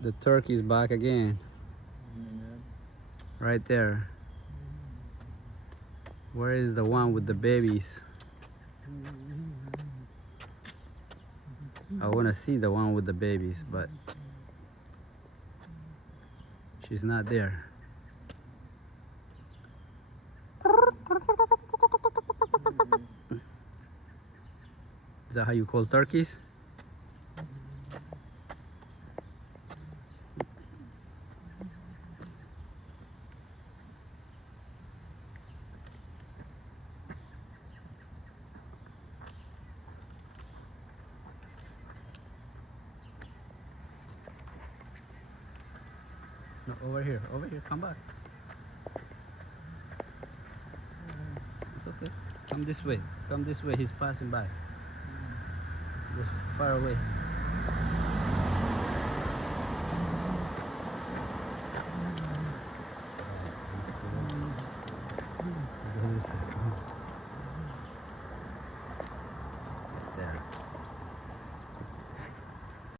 The turkey's back again. Right there. Where is the one with the babies? I want to see the one with the babies, but she's not there. Is that how you call turkeys? No, over here, come back. It's okay. Come this way, he's passing by. Just far away.